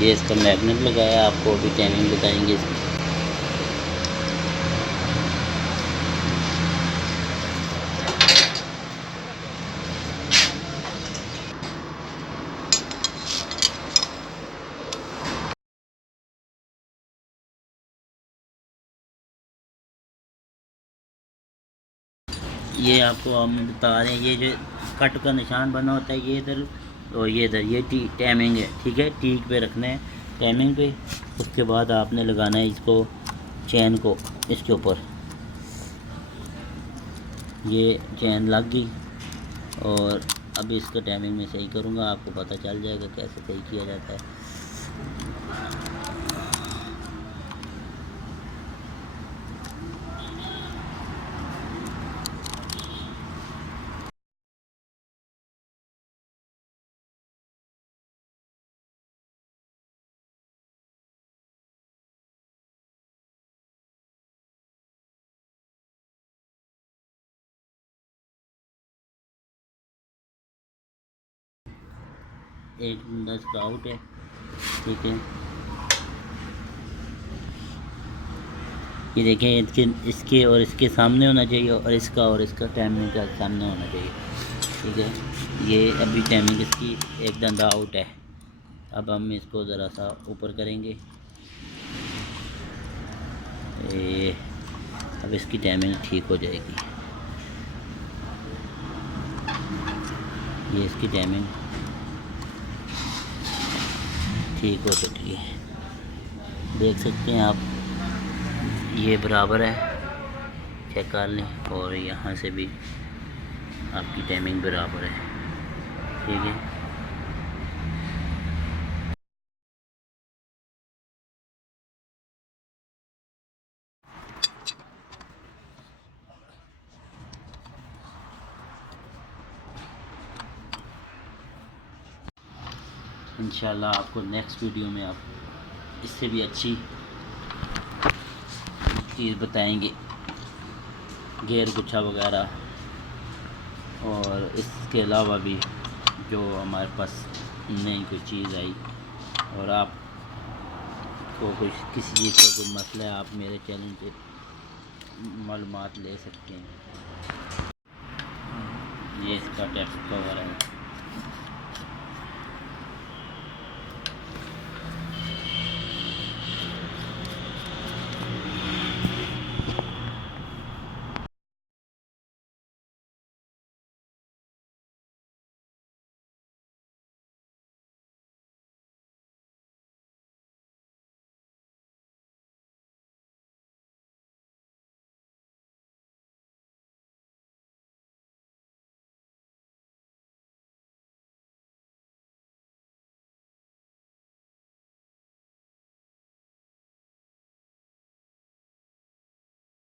ये इसका मैग्नेट लगाया, आपको अभी टाइमिंग बताएंगे इसकी। ये आपको हम बता रहे हैं, ये जो कट का निशान बना होता है ये इधर और ये इधर, ये टाइमिंग है, ठीक है। टीक पे रखना है टाइमिंग पे। उसके बाद आपने लगाना है इसको, चैन को इसके ऊपर। ये चैन लग गई और अभी इसका टाइमिंग मैं सही करूँगा, आपको पता चल जाएगा कैसे सही किया जाता है। एक 10 का आउट है, ठीक है। ये देखें, इसके इसके और इसके सामने होना चाहिए और इसका टाइमिंग का सामने होना चाहिए, ठीक है। ये अभी टाइमिंग इसकी एक डंडा आउट है। अब हम इसको ज़रा सा ऊपर करेंगे। ये अब इसकी टाइमिंग ठीक हो जाएगी। ये इसकी टाइमिंग ठीक हो चुकी है, देख सकते हैं आप। ये बराबर है, चेक कर लें। और यहाँ से भी आपकी टाइमिंग बराबर है, ठीक है। इंशाल्लाह आपको नेक्स्ट वीडियो में आप इससे भी अच्छी चीज़ बताएंगे, गियर गुच्छा वगैरह। और इसके अलावा भी जो हमारे पास नई कोई चीज़ आई और आपको कोई किसी चीज़ का कोई मसला है, आप मेरे चैनल से मालूमात ले सकते हैं। ये इसका टेक्स्ट कवर है।